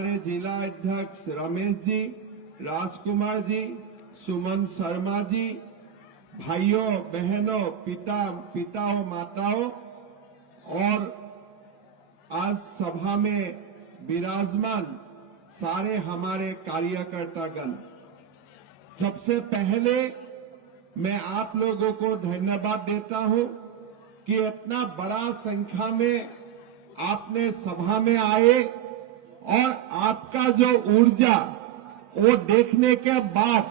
जिला अध्यक्ष रमेश जी, राजकुमार जी, सुमन शर्मा जी, भाइयों बहनों, पिताओं माताओं और आज सभा में विराजमान सारे हमारे कार्यकर्तागण, सबसे पहले मैं आप लोगों को धन्यवाद देता हूं कि इतना बड़ा संख्या में आपने सभा में आए और आपका जो ऊर्जा वो देखने के बाद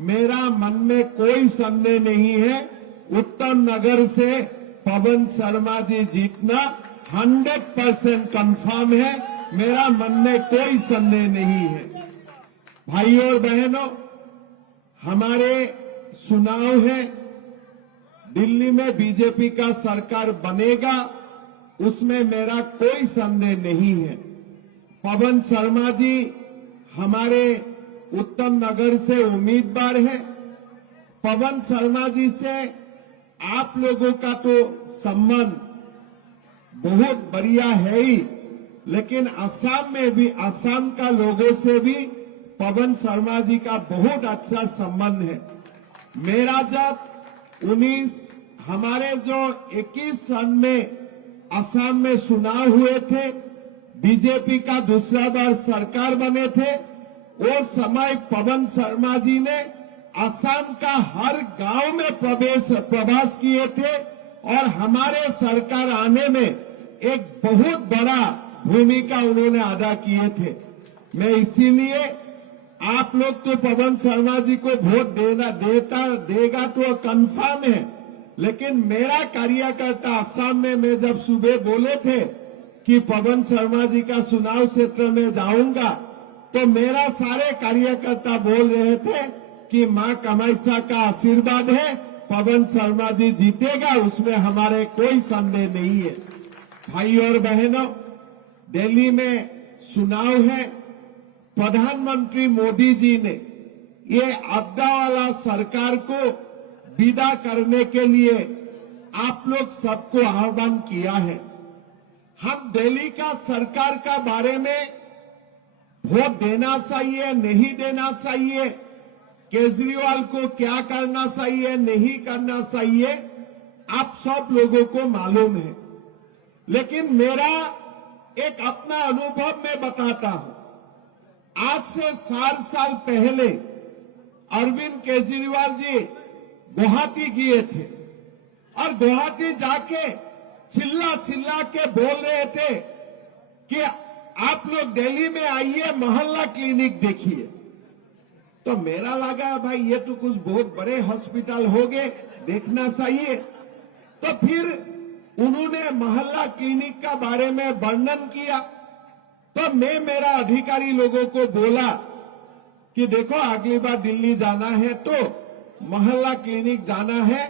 मेरा मन में कोई संदेह नहीं है, उत्तम नगर से पवन शर्मा जी जीतना 100% कंफर्म है, मेरा मन में कोई संदेह नहीं है। भाइयों और बहनों, हमारे चुनाव है, दिल्ली में बीजेपी का सरकार बनेगा, उसमें मेरा कोई संदेह नहीं है। पवन शर्मा जी हमारे उत्तम नगर से उम्मीदवार हैं। पवन शर्मा जी से आप लोगों का तो संबंध बहुत बढ़िया है ही, लेकिन असम में भी, असम का लोगों से भी पवन शर्मा जी का बहुत अच्छा संबंध है। मेरा जब हमारे जो 21 सन में असम में चुनाव हुए थे, बीजेपी का दूसरा बार सरकार बने थे, वो समय पवन शर्मा जी ने असम का हर गांव में प्रवास किए थे और हमारे सरकार आने में एक बहुत बड़ा भूमिका उन्होंने अदा किए थे। मैं इसीलिए आप लोग तो पवन शर्मा जी को वोट देगा तो कंफर्म है, लेकिन मेरा कार्यकर्ता असम में मैं जब सुबह बोले थे कि पवन शर्मा जी का चुनाव क्षेत्र में जाऊंगा, तो मेरा सारे कार्यकर्ता बोल रहे थे कि मां कामाख्या का आशीर्वाद है, पवन शर्मा जी जीतेगा, उसमें हमारे कोई संदेह नहीं है। भाइयों और बहनों, दिल्ली में चुनाव है, प्रधानमंत्री मोदी जी ने ये आपदा वाला सरकार को विदा करने के लिए आप लोग सबको आह्वान किया है। हम दिल्ली का सरकार का बारे में वोट देना चाहिए, नहीं देना चाहिए, केजरीवाल को क्या करना चाहिए, नहीं करना चाहिए, आप सब लोगों को मालूम है। लेकिन मेरा एक अपना अनुभव मैं बताता हूं। आज से 4 साल पहले अरविंद केजरीवाल जी गुवाहाटी गए थे और गुवाहाटी जाके चिल्ला के बोल रहे थे कि आप लोग दिल्ली में आइए, मोहल्ला क्लिनिक देखिए। तो मेरा लगा भाई ये तो कुछ बहुत बड़े हॉस्पिटल हो गए, देखना चाहिए। तो फिर उन्होंने मोहल्ला क्लिनिक का बारे में वर्णन किया, तो मैं मेरा अधिकारी लोगों को बोला कि देखो अगली बार दिल्ली जाना है तो मोहल्ला क्लिनिक जाना है,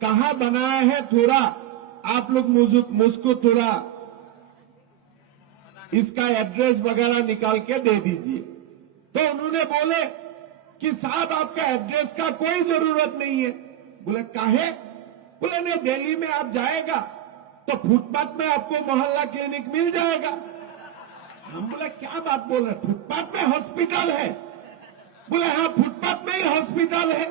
कहां बनाया है, थोड़ा आप लोग मुझको थोड़ा इसका एड्रेस वगैरह निकाल के दे दीजिए। तो उन्होंने बोले कि साहब आपका एड्रेस का कोई जरूरत नहीं है। बोले काहे? बोले नहीं, दिल्ली में आप जाएगा तो फुटपाथ में आपको मोहल्ला क्लिनिक मिल जाएगा। हम बोले क्या बात बोल रहे, फुटपाथ में हॉस्पिटल है? बोले हाँ, फुटपाथ में ही हॉस्पिटल है।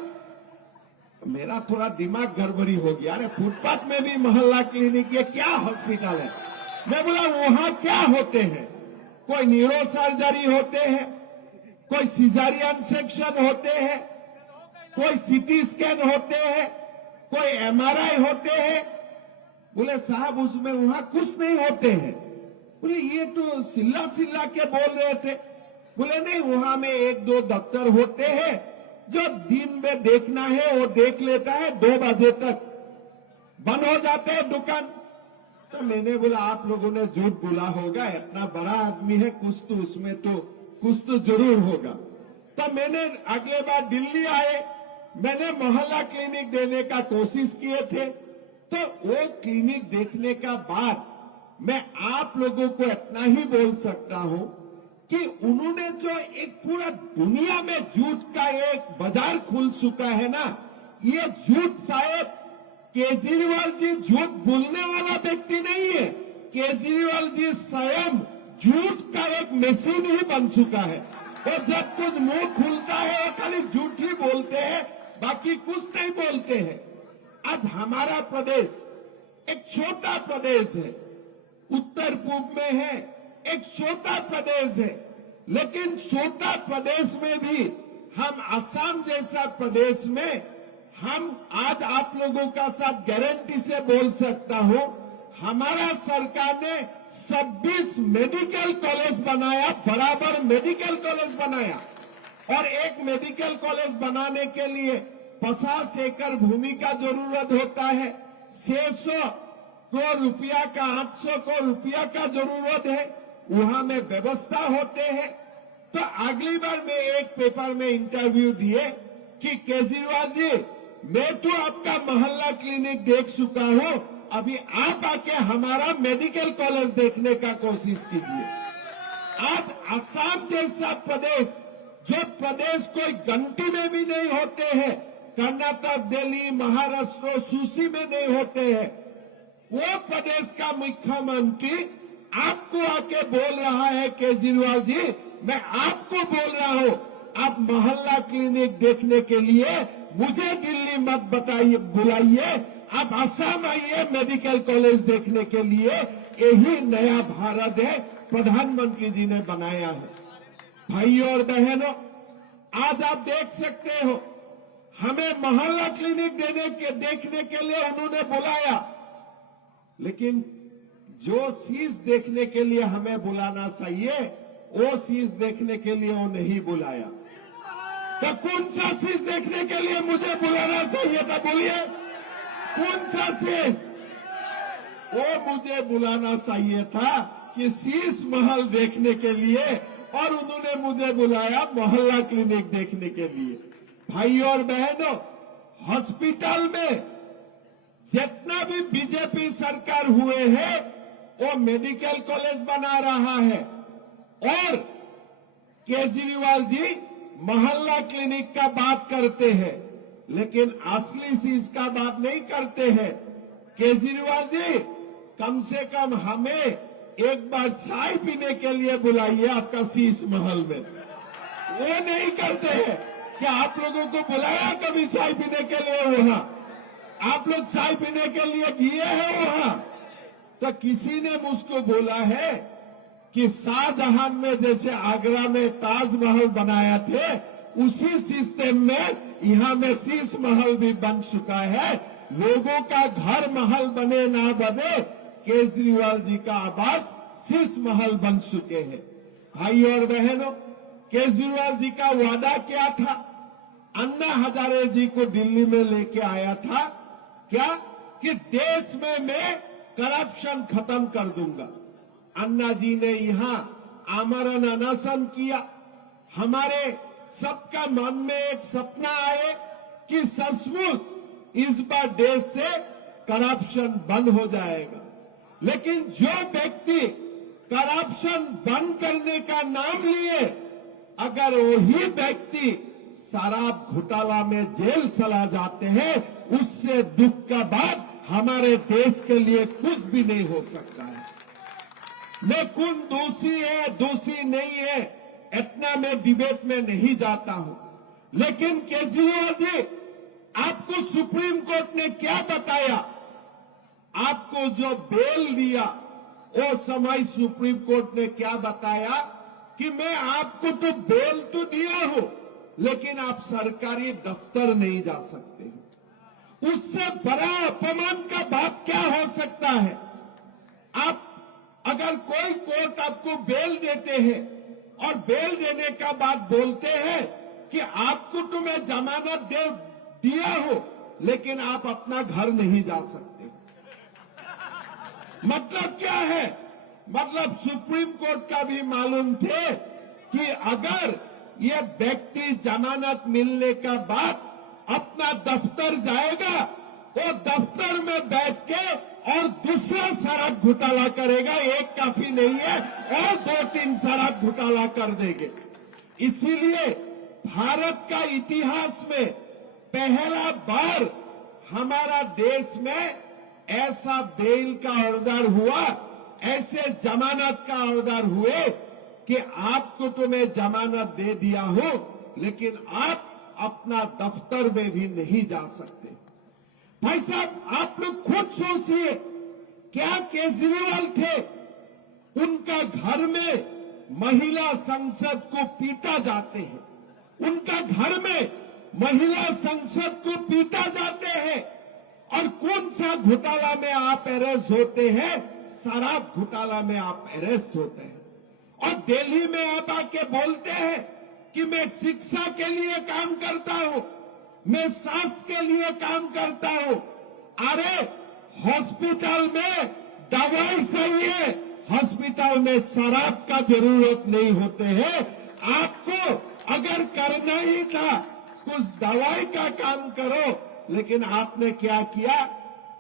मेरा थोड़ा दिमाग गड़बड़ी हो गया, अरे फुटपाथ में भी मोहल्ला क्लिनिक, ये क्या हॉस्पिटल है? मैं बोला वहां क्या होते हैं? कोई न्यूरो सर्जरी होते हैं, कोई सिजारियन सेक्शन होते हैं, कोई सीटी स्कैन होते हैं, कोई एमआरआई होते हैं। बोले साहब उसमें वहां कुछ नहीं होते हैं। बोले ये तो सिल्ला के बोल रहे थे। बोले नहीं, वहां में 1-2 डॉक्टर होते हैं, जो दिन में देखना है वो देख लेता है, 2 बजे तक बंद हो जाते हैं दुकान। तो मैंने बोला आप लोगों ने झूठ बोला होगा, इतना बड़ा आदमी है, कुछ तो उसमें तो कुछ तो जरूर होगा। तो मैंने अगले बार दिल्ली आए, मैंने मोहल्ला क्लिनिक देने का कोशिश किए थे। तो वो क्लिनिक देखने का बाद मैं आप लोगों को इतना ही बोल सकता हूं कि उन्होंने जो एक पूरा दुनिया में झूठ का एक बाजार खुल चुका है ना, ये झूठ शायद केजरीवाल जी झूठ बोलने वाला व्यक्ति नहीं है, केजरीवाल जी स्वयं झूठ का एक मशीन ही बन चुका है। और जब कुछ मुंह खुलता है वो खाली झूठ ही बोलते हैं, बाकी कुछ नहीं बोलते हैं। आज हमारा प्रदेश एक छोटा प्रदेश है, उत्तर पूर्व में है, एक छोटा प्रदेश है, लेकिन छोटा प्रदेश में भी हम असम जैसा प्रदेश में हम आज आप लोगों का साथ गारंटी से बोल सकता हूं, हमारा सरकार ने 26 मेडिकल कॉलेज बनाया, बराबर मेडिकल कॉलेज बनाया। और एक मेडिकल कॉलेज बनाने के लिए 50 एकड़ भूमि का जरूरत होता है, 600 करोड़ रुपया का 800 करोड़ रुपया का जरूरत है, वहां में व्यवस्था होते हैं। तो अगली बार मैं एक पेपर में इंटरव्यू दिए कि केजरीवाल जी, मैं तो आपका मोहल्ला क्लिनिक देख चुका हूं, अभी आप आके हमारा मेडिकल कॉलेज देखने का कोशिश कीजिए। आज असम जैसा प्रदेश, जो प्रदेश कोई घंटी में भी नहीं होते हैं, कर्नाटक, दिल्ली, महाराष्ट्र, सूची में नहीं होते हैं, वो प्रदेश का मुख्यमंत्री आपको आके बोल रहा है, केजरीवाल जी मैं आपको बोल रहा हूं, आप मोहल्ला क्लिनिक देखने के लिए मुझे दिल्ली मत बताइए, बुलाइए, आप असम आइए मेडिकल कॉलेज देखने के लिए। यही नया भारत है, प्रधानमंत्री जी ने बनाया है। भाइयों और बहनों, आज आप देख सकते हो, हमें मोहल्ला क्लिनिक देखने के लिए उन्होंने बुलाया, लेकिन जो चीज देखने के लिए हमें बुलाना चाहिए, वो चीज देखने के लिए वो नहीं बुलाया। तो कौन सा चीज देखने के लिए मुझे बुलाना चाहिए था, बोलिए कौन सा चीज? वो मुझे बुलाना चाहिए था कि शीश महल देखने के लिए, और उन्होंने मुझे बुलाया मोहल्ला क्लिनिक देखने के लिए। भाइयों और बहनों, हॉस्पिटल में जितना भी बीजेपी सरकार हुए हैं, वो मेडिकल कॉलेज बना रहा है, और केजरीवाल जी मोहल्ला क्लिनिक का बात करते हैं, लेकिन असली चीज का बात नहीं करते हैं। केजरीवाल जी, कम से कम हमें एक बार चाय पीने के लिए बुलाइए आपका शीश महल में। वो नहीं करते हैं कि आप लोगों को बुलाया कभी चाय पीने के लिए वहां? आप लोग चाय पीने के लिए गए हैं वहां? तो किसी ने मुझको बोला है कि शाहजहां में जैसे आगरा में ताजमहल बनाया थे, उसी सिस्टम में यहां में शीश महल भी बन चुका है। लोगों का घर महल बने ना बने, केजरीवाल जी का आवास शीश महल बन चुके हैं। भाइयों और बहनों, केजरीवाल जी का वादा क्या था? अन्ना हजारे जी को दिल्ली में लेके आया था, क्या कि देश में मैं करप्शन खत्म कर दूंगा। अन्ना जी ने यहां आमरण अनशन किया। हमारे सबका मन में एक सपना आए कि सचमुच इस बार देश से करप्शन बंद हो जाएगा। लेकिन जो व्यक्ति करप्शन बंद करने का नाम लिए, अगर वही व्यक्ति शराब घोटाला में जेल चला जाते हैं, उससे दुख का बात हमारे देश के लिए कुछ भी नहीं हो सकता है। मैं कौन दोषी है, दोषी नहीं है, इतना मैं डिबेट में नहीं जाता हूं। लेकिन केजरीवाल जी, आपको सुप्रीम कोर्ट ने क्या बताया? आपको जो बेल दिया, वो समय सुप्रीम कोर्ट ने क्या बताया कि मैं आपको तो बेल तो दिया हूं, लेकिन आप सरकारी दफ्तर नहीं जा सकते। उससे बड़ा अपमान का बात क्या हो सकता है? आप अगर कोई कोर्ट आपको बेल देते हैं और बेल देने का बाद बोलते हैं कि आपको तो मैं जमानत दे दिया हूं, लेकिन आप अपना घर नहीं जा सकते। मतलब क्या है? मतलब सुप्रीम कोर्ट का भी मालूम थे कि अगर ये व्यक्ति जमानत मिलने का बाद अपना दफ्तर जाएगा, वो दफ्तर में बैठ के और दूसरा सड़क घोटाला करेगा, एक काफी नहीं है, और 2-3 सड़क घोटाला कर देंगे। इसीलिए भारत का इतिहास में पहला बार हमारा देश में ऐसा बेल का ऑर्डर हुआ, ऐसे जमानत का ऑर्डर हुए कि आपको तो मैं जमानत दे दिया हूं, लेकिन आप अपना दफ्तर में भी नहीं जा सकते। भाई साहब, आप लोग खुद सोचिए, क्या केजरीवाल थे, उनका घर में महिला संसद को पीटा जाते हैं, उनका घर में महिला संसद को पीटा जाते हैं, और कौन सा घोटाला में आप अरेस्ट होते हैं? शराब घोटाला में आप अरेस्ट होते हैं। और दिल्ली में आप आके बोलते हैं कि मैं शिक्षा के लिए काम करता हूं, मैं स्वास्थ्य के लिए काम करता हूं। अरे हॉस्पिटल में दवाई चाहिए, हॉस्पिटल में शराब का जरूरत नहीं होते हैं। आपको अगर करना ही था कुछ दवाई का काम करो, लेकिन आपने क्या किया?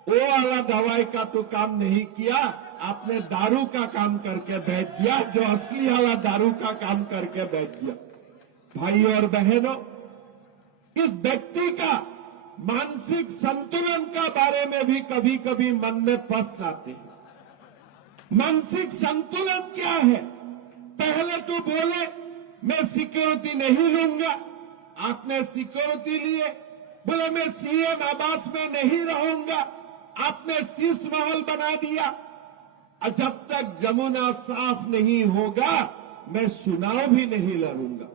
वो वाला दवाई का तो काम नहीं किया, आपने दारू का काम करके बैठ दिया, जो असली वाला दारू का काम करके बैठ दिया। भाई और बहनों, इस व्यक्ति का मानसिक संतुलन का बारे में भी कभी कभी मन में प्रश्न आते हैं। मानसिक संतुलन क्या है? पहले तो बोले मैं सिक्योरिटी नहीं लूंगा, आपने सिक्योरिटी लिए। बोले मैं सीएम आवास में नहीं रहूंगा, आपने शीश महल बना दिया। जब तक जमुना साफ नहीं होगा मैं चुनाव भी नहीं लड़ूंगा।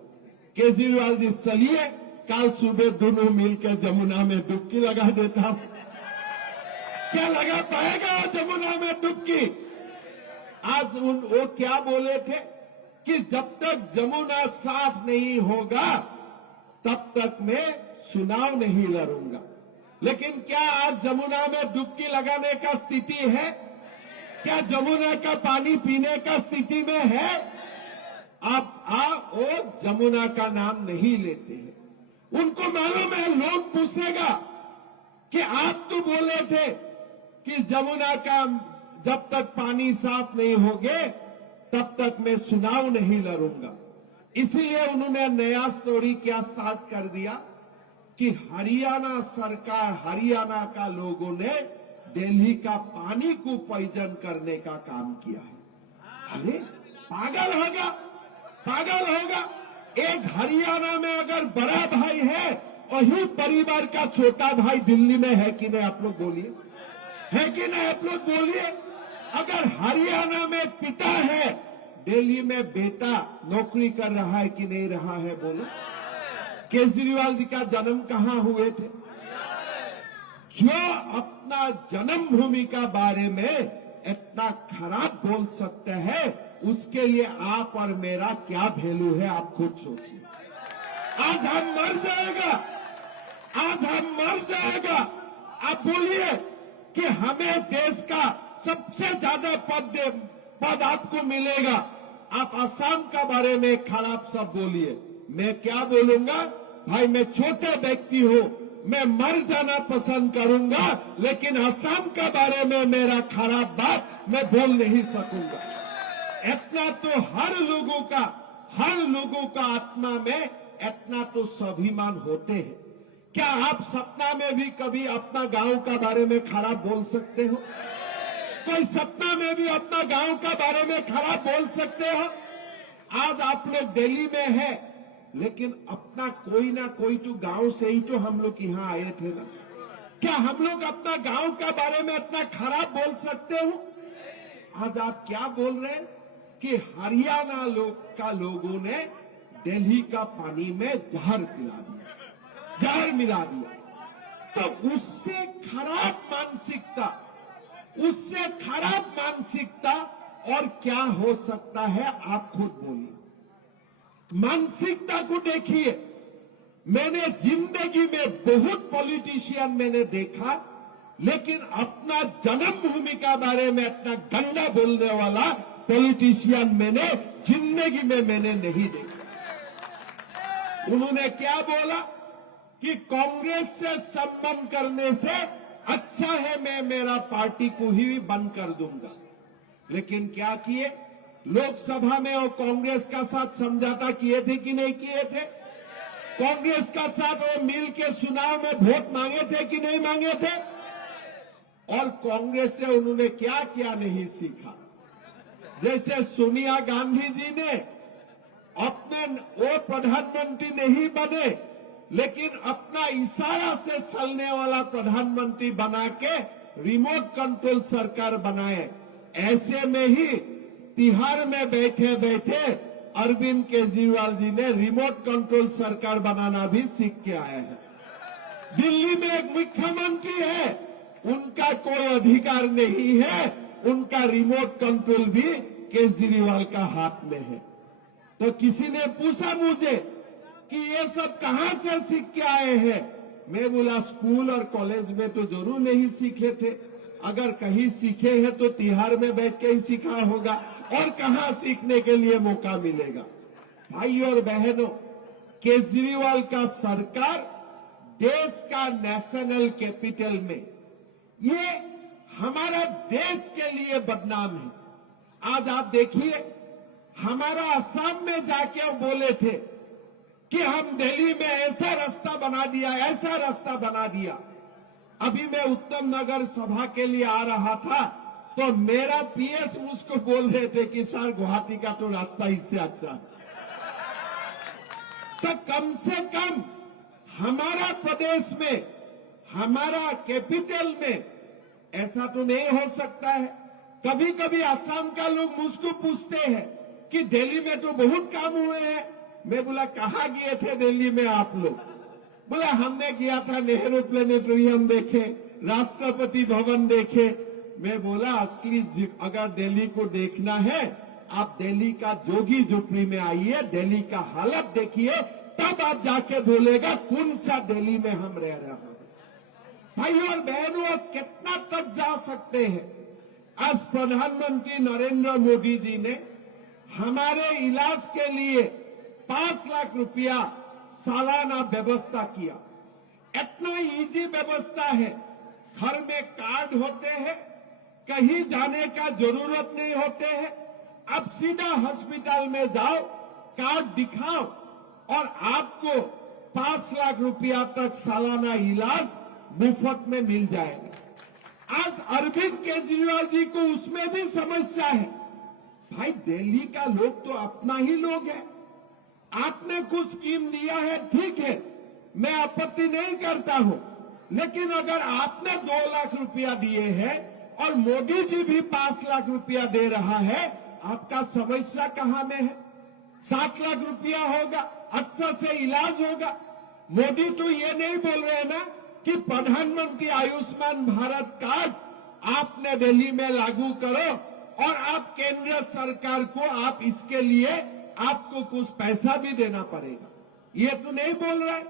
केजरीवाल जी, चलिए कल सुबह दोनों मिलकर जमुना में डुबकी लगा देता हूं। क्या लगा पाएगा जमुना में डुबकी? आज वो क्या बोले थे कि जब तक जमुना साफ नहीं होगा तब तक मैं चुनाव नहीं लड़ूंगा। लेकिन क्या आज जमुना में डुबकी लगाने का स्थिति है? क्या जमुना का पानी पीने का स्थिति में है? आप वो जमुना का नाम नहीं लेते हैं। उनको मालूम है, लोग पूछेगा कि आप तो बोले थे कि जमुना का जब तक पानी साफ नहीं होगे तब तक मैं चुनाव नहीं लड़ूंगा। इसीलिए उन्होंने नया स्टोरी क्या स्टार्ट कर दिया कि हरियाणा सरकार, हरियाणा का लोगों ने दिल्ली का पानी को पॉइजन करने का काम किया है। अरे पागल होगा, पागल होगा। एक हरियाणा में अगर बड़ा भाई है, वही परिवार का छोटा भाई दिल्ली में है कि नहीं? आप लोग बोलिए, है कि नहीं? आप लोग बोलिए। अगर हरियाणा में पिता है, दिल्ली में बेटा नौकरी कर रहा है कि नहीं रहा है? बोलो। केजरीवाल जी का जन्म कहां हुए थे? जो अपना जन्मभूमि का बारे में इतना खराब बोल सकते हैं, उसके लिए आप और मेरा क्या वैल्यू है? आप खुद सोचिए। आज हम मर जाएगा, आज हम मर जाएगा। आप बोलिए कि हमें देश का सबसे ज्यादा पद आपको मिलेगा, आप असम का बारे में खराब सब बोलिए। मैं क्या बोलूंगा? भाई मैं छोटे व्यक्ति हूं, मैं मर जाना पसंद करूंगा, लेकिन असम का बारे में मेरा खराब बात मैं बोल नहीं सकूंगा। इतना तो हर लोगों का आत्मा में इतना तो स्वाभिमान होते हैं। क्या आप सपना में भी कभी अपना गांव का बारे में खराब बोल सकते हो? कोई सपना में भी अपना गांव का बारे में खराब बोल सकते हो? आज आप लोग दिल्ली में है, लेकिन अपना कोई ना कोई तो गांव से ही तो हम लोग यहां आए थे ना। क्या हम लोग अपना गांव का बारे में इतना खराब बोल सकते हो? आज आप क्या बोल रहे हैं कि हरियाणा लोगों ने दिल्ली का पानी में जहर मिला दिया। तो उससे खराब मानसिकता और क्या हो सकता है? आप खुद बोलिए। मानसिकता को देखिए। मैंने जिंदगी में बहुत पॉलिटिशियन मैंने देखा, लेकिन अपना जन्मभूमि का बारे में इतना गंदा बोलने वाला पॉलिटिशियन मैंने जिंदगी में मैंने नहीं देखा। उन्होंने क्या बोला कि कांग्रेस से संबंध करने से अच्छा है मैं मेरा पार्टी को ही बंद कर दूंगा। लेकिन क्या किए? लोकसभा में और कांग्रेस का साथ समझौता किए थे कि नहीं किए थे? कांग्रेस का साथ वो मिल के चुनाव में वोट मांगे थे कि नहीं मांगे थे? और कांग्रेस से उन्होंने क्या क्या नहीं सीखा? जैसे सोनिया गांधी जी ने अपने वो प्रधानमंत्री नहीं बने, लेकिन अपना इशारा से चलने वाला प्रधानमंत्री बना के रिमोट कंट्रोल सरकार बनाए। ऐसे में ही तिहाड़ में बैठे बैठे अरविंद केजरीवाल जी ने रिमोट कंट्रोल सरकार बनाना भी सीख के आए हैं। दिल्ली में एक मुख्यमंत्री है, उनका कोई अधिकार नहीं है, उनका रिमोट कंट्रोल भी केजरीवाल का हाथ में है। तो किसी ने पूछा मुझे कि ये सब कहां से सीख के आए हैं। मैं बोला स्कूल और कॉलेज में तो जरूर नहीं सीखे थे, अगर कहीं सीखे हैं तो तिहाड़ में बैठ के ही सीखा होगा, और कहां सीखने के लिए मौका मिलेगा। भाई और बहनों, केजरीवाल का सरकार देश का नेशनल कैपिटल में, ये हमारा देश के लिए बदनाम है। आज आप देखिए, हमारा असम में जाके बोले थे कि हम दिल्ली में ऐसा रास्ता बना दिया, ऐसा रास्ता बना दिया। अभी मैं उत्तम नगर सभा के लिए आ रहा था तो मेरा पीएस मुझको बोल रहे थे कि सर गुवाहाटी का तो रास्ता इससे अच्छा है। तो कम से कम हमारा प्रदेश में, हमारा कैपिटल में ऐसा तो नहीं हो सकता है। कभी कभी असम का लोग मुझको पूछते हैं कि दिल्ली में तो बहुत काम हुए हैं। मैं बोला कहाँ गए थे दिल्ली में आप लोग? बोला हमने गया था नेहरू प्लेनेटोरियम देखे, राष्ट्रपति भवन देखे। मैं बोला असली अगर दिल्ली को देखना है, आप दिल्ली का जोगी झोपड़ी में आइए, दिल्ली का हालत देखिए, तब आप जाके बोलेगा कौन सा दिल्ली में हम रह रहे हैं। भाई और बहनों, कितना तक जा सकते हैं? आज प्रधानमंत्री नरेंद्र मोदी जी ने हमारे इलाज के लिए 5 लाख रुपया सालाना व्यवस्था किया। इतना इजी व्यवस्था है, घर में कार्ड होते हैं, कहीं जाने का जरूरत नहीं होते हैं। अब सीधा हॉस्पिटल में जाओ, कार्ड दिखाओ और आपको 5 लाख रुपया तक सालाना इलाज मुफ्त में मिल जाएगा। आज अरविंद केजरीवाल जी को उसमें भी समस्या है। भाई दिल्ली का लोग तो अपना ही लोग है, आपने कुछ स्कीम दिया है, ठीक है, मैं आपत्ति नहीं करता हूं, लेकिन अगर आपने 2 लाख रुपया दिए हैं और मोदी जी भी 5 लाख रुपया दे रहा है, आपका समस्या कहां में है? 7 लाख रुपया होगा, अच्छा से इलाज होगा। मोदी तो ये नहीं बोल रहे ना कि प्रधानमंत्री आयुष्मान भारत कार्ड आपने दिल्ली में लागू करो और आप केंद्र सरकार को आप इसके लिए आपको कुछ पैसा भी देना पड़ेगा। ये तो नहीं बोल रहे।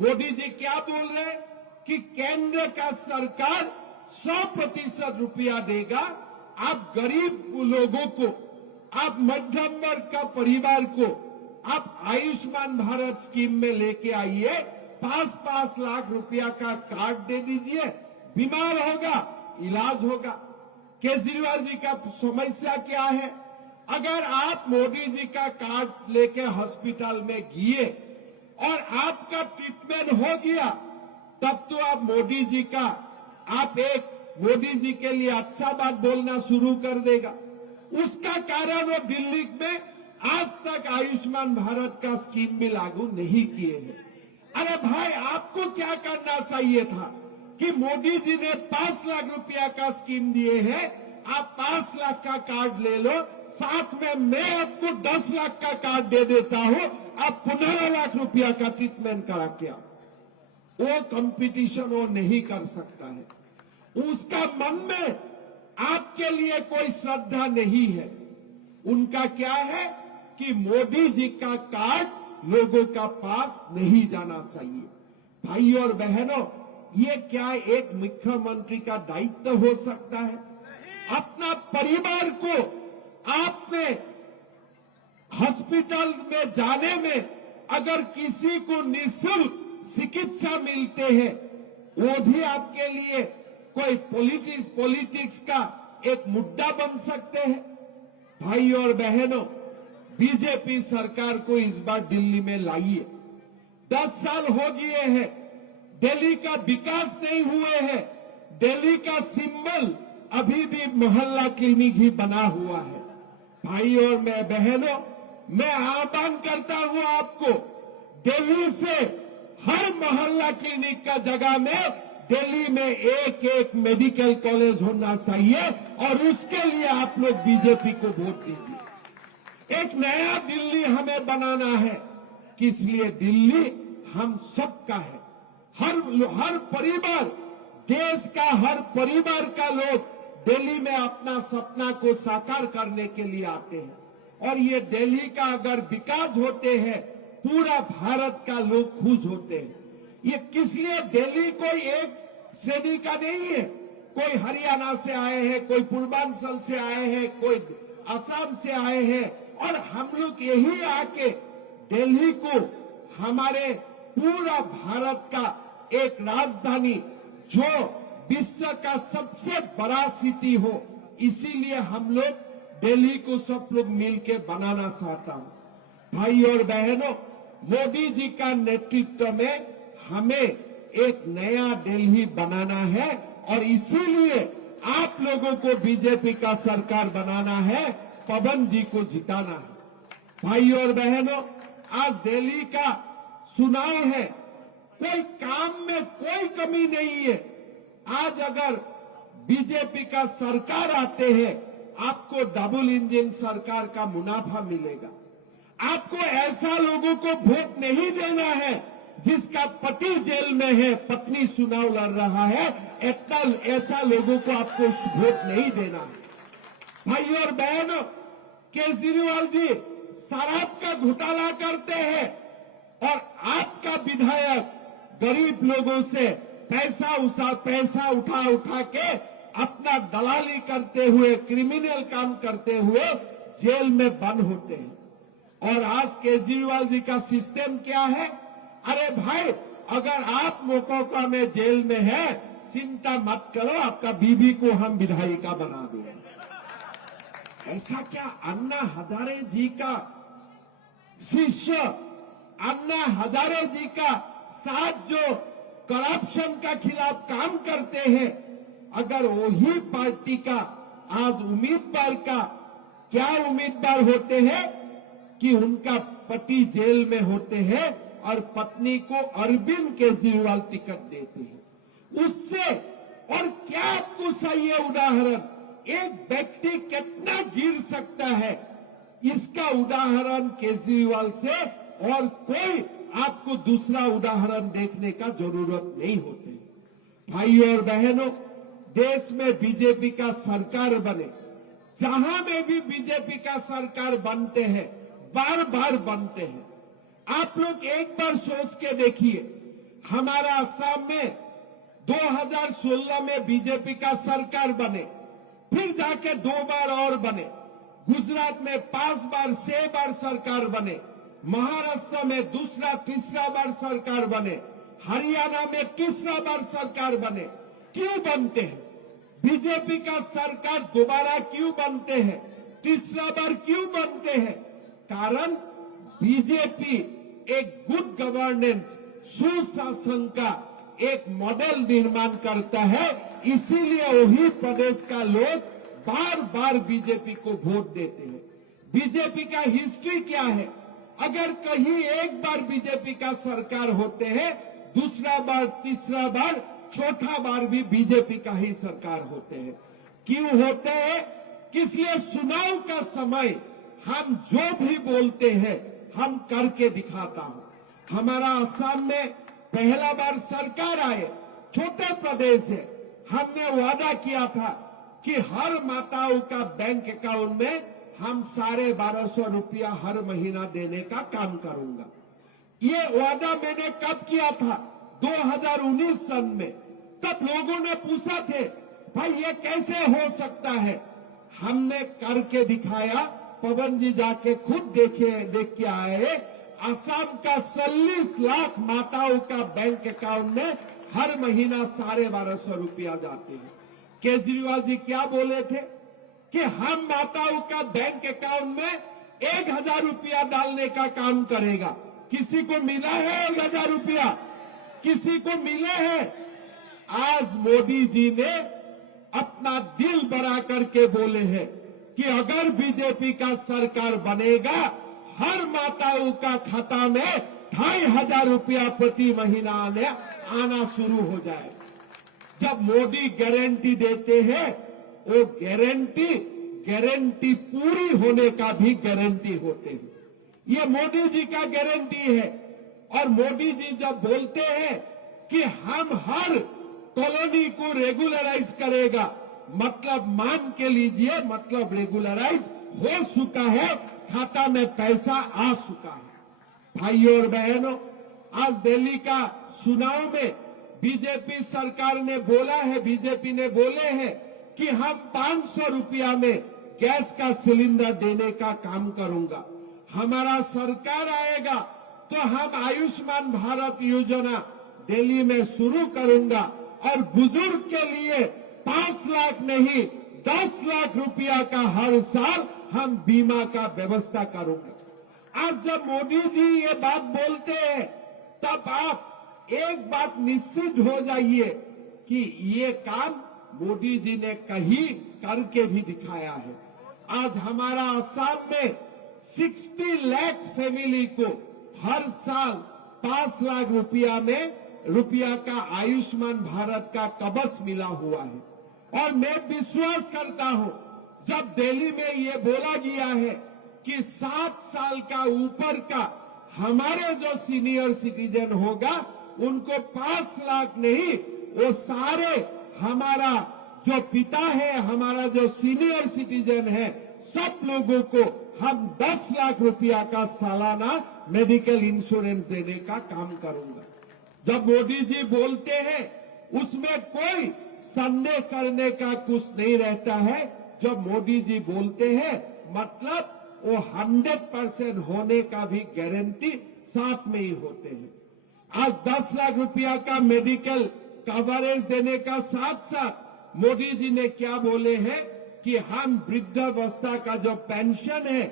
मोदी जी क्या बोल रहे हैं कि केंद्र का सरकार 100% रुपया देगा, आप गरीब लोगों को, आप मध्यम वर्ग का परिवार को आप आयुष्मान भारत स्कीम में लेके आइए, 5-5 लाख रुपया का कार्ड दे दीजिए, बीमार होगा इलाज होगा। केजरीवाल जी का समस्या क्या है? अगर आप मोदी जी का कार्ड लेके हॉस्पिटल में गए और आपका ट्रीटमेंट हो गया, तब तो आप मोदी जी का, आप एक मोदी जी के लिए अच्छा बात बोलना शुरू कर देगा। उसका कारण वो दिल्ली में आज तक आयुष्मान भारत का स्कीम भी लागू नहीं किए हैं। अरे भाई, आपको क्या करना चाहिए था कि मोदी जी ने 5 लाख रुपया का स्कीम दिए हैं, आप 5 लाख का कार्ड ले लो, साथ में मैं आपको 10 लाख का कार्ड दे देता हूं, आप 15 लाख रुपया का ट्रीटमेंट करा के आओ। वो कंपटीशन वो नहीं कर सकता है। उसका मन में आपके लिए कोई श्रद्धा नहीं है। उनका क्या है कि मोदी जी का कार्ड लोगों का पास नहीं जाना चाहिए। भाई और बहनों, ये क्या एक मुख्यमंत्री का दायित्व हो सकता है? अपना परिवार को आपने हॉस्पिटल में जाने में अगर किसी को निःशुल्क चिकित्सा मिलते हैं, वो भी आपके लिए कोई पॉलिटिक्स का एक मुद्दा बन सकते हैं। भाई और बहनों, बीजेपी सरकार को इस बार दिल्ली में लाइए। 10 साल हो गए हैं, दिल्ली का विकास नहीं हुए हैं। दिल्ली का सिंबल अभी भी मोहल्ला क्लिनिक ही बना हुआ है। भाई और मैं बहनों, मैं आह्वान करता हूं आपको, दिल्ली से हर मोहल्ला क्लिनिक का जगह में दिल्ली में एक एक मेडिकल कॉलेज होना चाहिए और उसके लिए आप लोग बीजेपी को वोट दीजिए। एक नया दिल्ली हमें बनाना है, किस लिए दिल्ली हम सबका है। हर परिवार, देश का हर परिवार का लोग दिल्ली में अपना सपना को साकार करने के लिए आते हैं और ये दिल्ली का अगर विकास होते हैं, पूरा भारत का लोग खुश होते हैं। ये किस लिए, दिल्ली कोई एक श्रेणी का नहीं है। कोई हरियाणा से आए हैं, कोई पूर्वांचल से आए हैं, कोई असम से आए हैं और हम लोग यही आके दिल्ली को हमारे पूरा भारत का एक राजधानी, जो विश्व का सबसे बड़ा सिटी हो, इसीलिए हम लोग दिल्ली को सब लोग मिलकर बनाना चाहता हूं। भाई और बहनों, मोदी जी का नेतृत्व में हमें एक नया दिल्ली बनाना है और इसीलिए आप लोगों को बीजेपी का सरकार बनाना है, पवन जी को जिताना है। भाई और बहनों, आज दिल्ली का चुनाव है, कोई काम में कोई कमी नहीं है। आज अगर बीजेपी का सरकार आते हैं, आपको डबल इंजन सरकार का मुनाफा मिलेगा। आपको ऐसा लोगों को वोट नहीं देना है जिसका पति जेल में है, पत्नी चुनाव लड़ रहा है, ऐसा लोगों को आपको वोट नहीं देना है। भाई और बहनों, केजरीवाल जी शराब का घोटाला करते हैं और आपका विधायक गरीब लोगों से पैसा उठा के अपना दलाली करते हुए, क्रिमिनल काम करते हुए जेल में बंद होते हैं। और आज केजरीवाल जी का सिस्टम क्या है? अरे भाई, अगर आप मोकोका में जेल में है, चिंता मत करो, आपका बीबी को हम विधायिका बना देंगे। ऐसा क्या? अन्ना हजारे जी का शिष्य, अन्ना हजारे जी का साथ जो करप्शन का खिलाफ काम करते हैं, अगर वही पार्टी का आज उम्मीदवार का क्या उम्मीदवार होते हैं कि उनका पति जेल में होते हैं और पत्नी को अरविंद केजरीवाल टिकट देते हैं, उससे और क्या आपको चाहिए उदाहरण? एक व्यक्ति कितना गिर सकता है, इसका उदाहरण केजरीवाल से और कोई आपको दूसरा उदाहरण देखने का जरूरत नहीं होती। भाई और बहनों, देश में बीजेपी का सरकार बने, जहां में भी बीजेपी का सरकार बनते हैं, बार बार बनते हैं। आप लोग एक बार सोच के देखिए, हमारा असम में 2016 में बीजेपी का सरकार बने, फिर जाके 2 बार और बने, गुजरात में 5 बार 6 बार सरकार बने, महाराष्ट्र में दूसरा तीसरा बार सरकार बने, हरियाणा में तीसरा बार सरकार बने। क्यों बनते हैं? बीजेपी का सरकार दोबारा क्यों बनते हैं? तीसरा बार क्यों बनते हैं? कारण बीजेपी एक गुड गवर्नेंस, सुशासन का एक मॉडल निर्माण करता है, इसीलिए वही प्रदेश का लोग बार बार बीजेपी को वोट देते हैं। बीजेपी का हिस्ट्री क्या है? अगर कहीं एक बार बीजेपी का सरकार होते हैं, दूसरा बार, तीसरा बार, चौथा बार भी बीजेपी का ही सरकार होते हैं। क्यों होते हैं? इसलिए चुनाव का समय हम जो भी बोलते हैं, हम करके दिखाता हूं। हमारा असम में पहला बार सरकार आए, छोटे प्रदेश है, हमने वादा किया था कि हर माताओं का बैंक अकाउंट में हम 1250 रुपया हर महीना देने का काम करूंगा। ये वादा मैंने कब किया था? 2019 सन में। तब लोगों ने पूछा थे, भाई ये कैसे हो सकता है? हमने करके दिखाया। पवन जी जाके खुद देख के आए, असम का 40 लाख माताओं का बैंक अकाउंट में हर महीना 1250 रुपया जाते हैं। केजरीवाल जी क्या बोले थे कि हम माताओं का बैंक अकाउंट में 1000 रुपया डालने का काम करेगा। किसी को मिला है 1000 रुपया? किसी को मिले हैं? आज मोदी जी ने अपना दिल बड़ा करके बोले हैं कि अगर बीजेपी का सरकार बनेगा हर माताओं का खाता में 2,500 रुपया प्रति महीना आना शुरू हो जाए। जब मोदी गारंटी देते हैं वो गारंटी पूरी होने का भी गारंटी होते हैं। ये मोदी जी का गारंटी है। और मोदी जी जब बोलते हैं कि हम हर कॉलोनी को रेगुलराइज करेगा, मतलब मान के लीजिए, मतलब रेगुलराइज हो चुका है, खाता में पैसा आ चुका है। भाइयों और बहनों, आज दिल्ली का चुनाव में बीजेपी सरकार ने बोला है, बीजेपी ने बोले हैं कि हम 500 रुपया में गैस का सिलेंडर देने का काम करूंगा। हमारा सरकार आएगा तो हम आयुष्मान भारत योजना दिल्ली में शुरू करूंगा और बुजुर्ग के लिए 5 लाख नहीं 10 लाख रुपया का हर साल हम बीमा का व्यवस्था करूंगा। आज जब मोदी जी ये बात बोलते हैं तब आप एक बात निश्चित हो जाइए कि ये काम मोदी जी ने कहीं करके भी दिखाया है। आज हमारा असम में 60 लाख फैमिली को हर साल 5 लाख रुपया का आयुष्मान भारत का कवच मिला हुआ है। और मैं विश्वास करता हूं, जब दिल्ली में ये बोला गया है कि 7 साल का ऊपर का हमारे जो सीनियर सिटीजन होगा उनको 5 लाख नहीं, वो सारे हमारा जो पिता है, हमारा जो सीनियर सिटीजन है, सब लोगों को हम 10 लाख रुपया का सालाना मेडिकल इंश्योरेंस देने का काम करूंगा। जब मोदी जी बोलते हैं उसमें कोई संदेह करने का कुछ नहीं रहता है। जब मोदी जी बोलते हैं मतलब वो 100% होने का भी गारंटी साथ में ही होते हैं। आज 10 लाख रुपया का मेडिकल कवरेज देने का साथ साथ मोदी जी ने क्या बोले हैं कि हम वृद्धावस्था का जो पेंशन है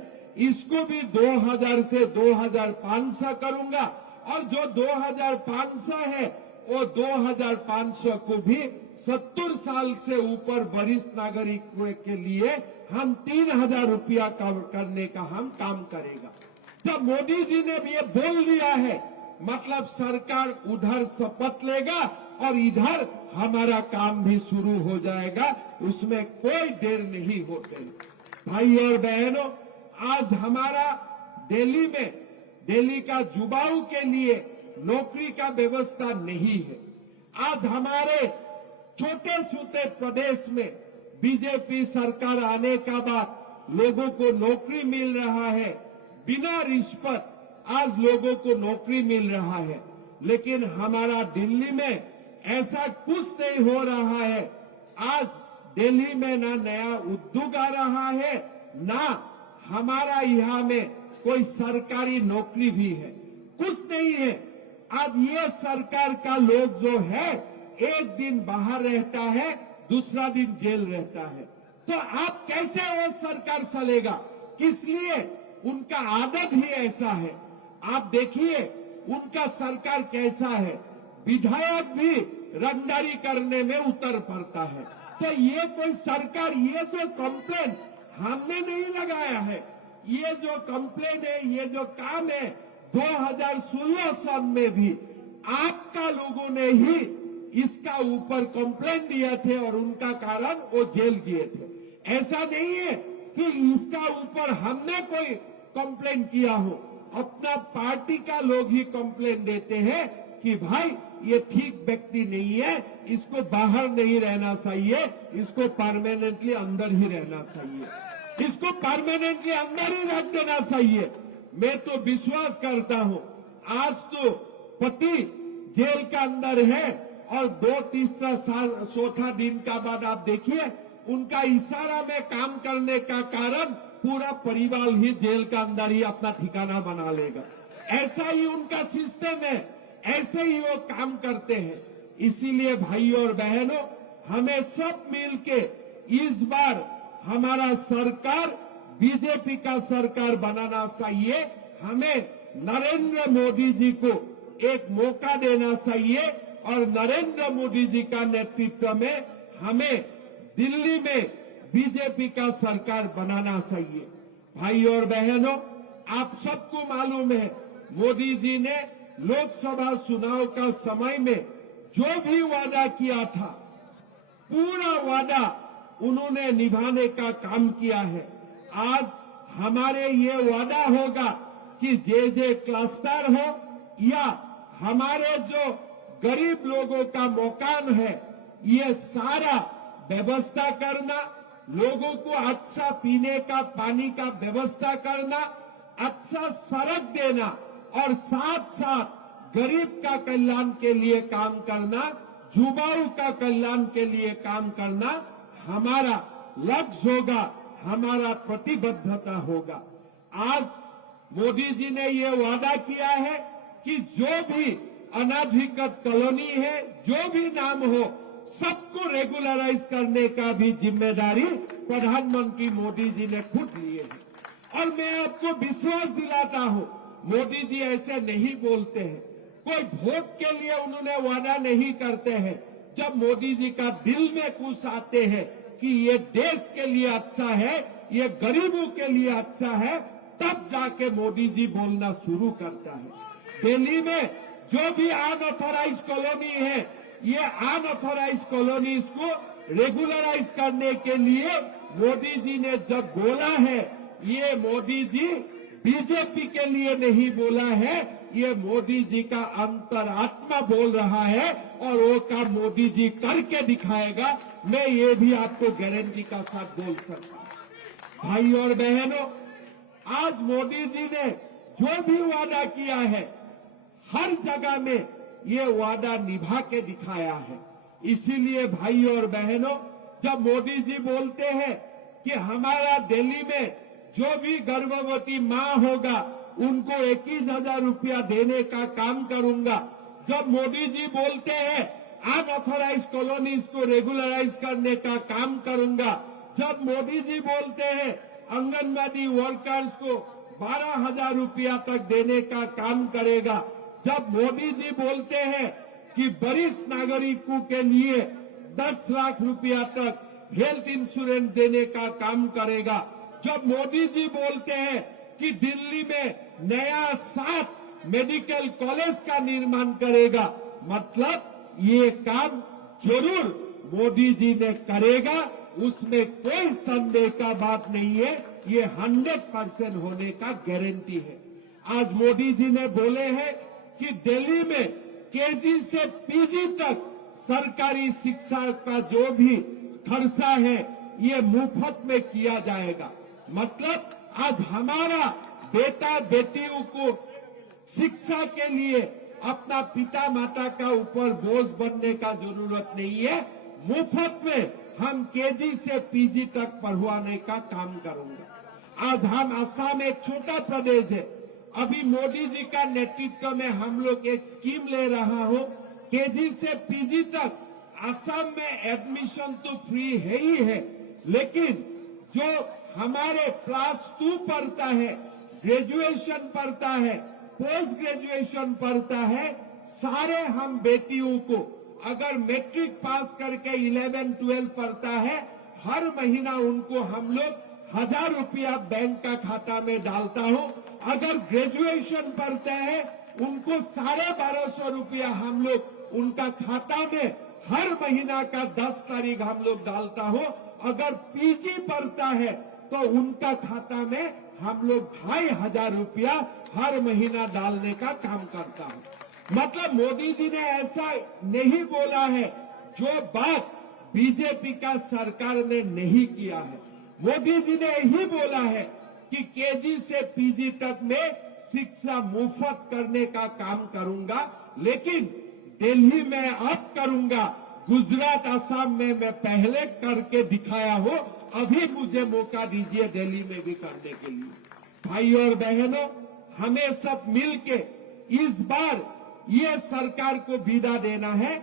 इसको भी 2000 से 2500 करूंगा और जो 2500 है वो 2500 को भी 70 साल से ऊपर वरिष्ठ नागरिकों के लिए हम 3000 रुपया करने का हम काम करेगा। जब मोदी जी ने ये बोल दिया है मतलब सरकार उधर शपथ लेगा और इधर हमारा काम भी शुरू हो जाएगा, उसमें कोई देर नहीं होते। भाई और बहनों, आज हमारा दिल्ली का युवाओं के लिए नौकरी का व्यवस्था नहीं है। आज हमारे छोटे छोटे प्रदेश में बीजेपी सरकार आने का बाद लोगों को नौकरी मिल रहा है, बिना रिश्वत आज लोगों को नौकरी मिल रहा है। लेकिन हमारा दिल्ली में ऐसा कुछ नहीं हो रहा है। आज दिल्ली में ना नया उद्योग आ रहा है, ना हमारा यहाँ में कोई सरकारी नौकरी भी है, कुछ नहीं है। अब ये सरकार का लोग जो है एक दिन बाहर रहता है, दूसरा दिन जेल रहता है। तो आप कैसे वो सरकार चलेगा? किस लिए? उनका आदत ही ऐसा है। आप देखिए उनका सरकार कैसा है, विधायक भी रंगदारी करने में उतर पड़ता है। तो ये कोई सरकार, ये जो कंप्लेन हमने नहीं लगाया है, ये जो कंप्लेन है, ये जो काम है 2016 साल में भी आपका लोगों ने ही इसका ऊपर कंप्लेन दिए थे और उनका कारण वो जेल गए थे। ऐसा नहीं है कि इसका ऊपर हमने कोई कंप्लेन किया हो, अपना पार्टी का लोग ही कंप्लेन देते हैं कि भाई ये ठीक व्यक्ति नहीं है, इसको बाहर नहीं रहना चाहिए, इसको परमानेंटली अंदर ही रहना चाहिए, इसको परमानेंटली अंदर ही रख देना चाहिए। मैं तो विश्वास करता हूं, आज तो पति जेल का अंदर है और 2 तीसरा चौथा दिन का बाद आप देखिए उनका इशारा में काम करने का कारण पूरा परिवार ही जेल का अंदर ही अपना ठिकाना बना लेगा। ऐसा ही उनका सिस्टम है, ऐसे ही वो काम करते हैं। इसीलिए भाइयों और बहनों, हमें सब मिलके इस बार हमारा सरकार बीजेपी का सरकार बनाना चाहिए। हमें नरेंद्र मोदी जी को एक मौका देना चाहिए और नरेंद्र मोदी जी का नेतृत्व में हमें दिल्ली में बीजेपी का सरकार बनाना चाहिए। भाई और बहनों, आप सबको मालूम है मोदी जी ने लोकसभा चुनाव का समय में जो भी वादा किया था, पूरा वादा उन्होंने निभाने का काम किया है। आज हमारे ये वादा होगा कि जे क्लस्टर हो या हमारे जो गरीब लोगों का मकान है, ये सारा व्यवस्था करना, लोगों को अच्छा पीने का पानी का व्यवस्था करना, अच्छा सड़क देना और साथ साथ गरीब का कल्याण के लिए काम करना, युवाओं का कल्याण के लिए काम करना हमारा लक्ष्य होगा, हमारा प्रतिबद्धता होगा। आज मोदी जी ने ये वादा किया है कि जो भी अनाधिकृत कॉलोनी है, जो भी नाम हो, सबको रेगुलराइज करने का भी जिम्मेदारी प्रधानमंत्री मोदी जी ने खुद लिए है। और मैं आपको विश्वास दिलाता हूं, मोदी जी ऐसे नहीं बोलते हैं, कोई वोट के लिए उन्होंने वादा नहीं करते हैं। जब मोदी जी का दिल में कुछ आते हैं कि ये देश के लिए अच्छा है, ये गरीबों के लिए अच्छा है, तब जाके मोदी जी बोलना शुरू करता है। दिल्ली में जो भी अनऑथराइज कॉलोनी है, ये अनऑथराइज कॉलोनीज को रेगुलराइज करने के लिए मोदी जी ने जब बोला है, ये मोदी जी बीजेपी के लिए नहीं बोला है, ये मोदी जी का अंतरात्मा बोल रहा है और वो काम मोदी जी करके दिखाएगा। मैं ये भी आपको गारंटी का साथ बोल सकता हूं। भाई और बहनों, आज मोदी जी ने जो भी वादा किया है, हर जगह में ये वादा निभा के दिखाया है। इसीलिए भाई और बहनों, जब मोदी जी बोलते हैं कि हमारा दिल्ली में जो भी गर्भवती मां होगा उनको 21,000 रुपया देने का काम करूंगा, जब मोदी जी बोलते हैं अनऑथराइज कॉलोनीज को रेगुलराइज करने का काम करूंगा, जब मोदी जी बोलते हैं आंगनबाड़ी वर्कर्स को 12,000 रुपया तक देने का काम करेगा, जब मोदी जी बोलते हैं कि वरिष्ठ नागरिकों के लिए 10 लाख रुपया तक हेल्थ इंश्योरेंस देने का काम करेगा, जब मोदी जी बोलते हैं कि दिल्ली में नया 7 मेडिकल कॉलेज का निर्माण करेगा, मतलब ये काम जरूर मोदी जी ने करेगा, उसमें कोई संदेह का बात नहीं है। ये 100% होने का गारंटी है। आज मोदी जी ने बोले हैं कि दिल्ली में केजी से पीजी तक सरकारी शिक्षा का जो भी खर्चा है, ये मुफ्त में किया जाएगा। मतलब आज हमारा बेटा बेटियों को शिक्षा के लिए अपना पिता माता का ऊपर बोझ बनने का जरूरत नहीं है। मुफ्त में हम केजी से पीजी तक पढ़वाने का काम करूंगा। आज हम असम एक छोटा प्रदेश है, अभी मोदी जी का नेतृत्व में हम लोग एक स्कीम ले रहा हो, केजी से पीजी तक असम में एडमिशन तो फ्री है ही है, लेकिन जो हमारे +2 पढ़ता है, ग्रेजुएशन पढ़ता है, पोस्ट ग्रेजुएशन पढ़ता है, सारे हम बेटियों को अगर मैट्रिक पास करके 11-12 पढ़ता है, हर महीना उनको हम लोग 1,000 रुपया बैंक का खाता में डालता हूं। अगर ग्रेजुएशन पढ़ते हैं, उनको 1250 रुपया हम लोग उनका खाता में हर महीना का 10 तारीख हम लोग डालता हूं। अगर पीजी पढ़ता है तो उनका खाता में हम लोग 2,500 रुपया हर महीना डालने का काम करता हूं। मतलब मोदी जी ने ऐसा नहीं बोला है जो बात बीजेपी का सरकार ने नहीं किया है। मोदी जी ने यही बोला है कि केजी से पीजी तक में शिक्षा मुफ्त करने का काम करूंगा, लेकिन दिल्ली में अब करूंगा, गुजरात असम में मैं पहले करके दिखाया हो, अभी मुझे मौका दीजिए दिल्ली में भी करने के लिए। भाई और बहनों, हमें सब मिलके इस बार ये सरकार को विदा देना है।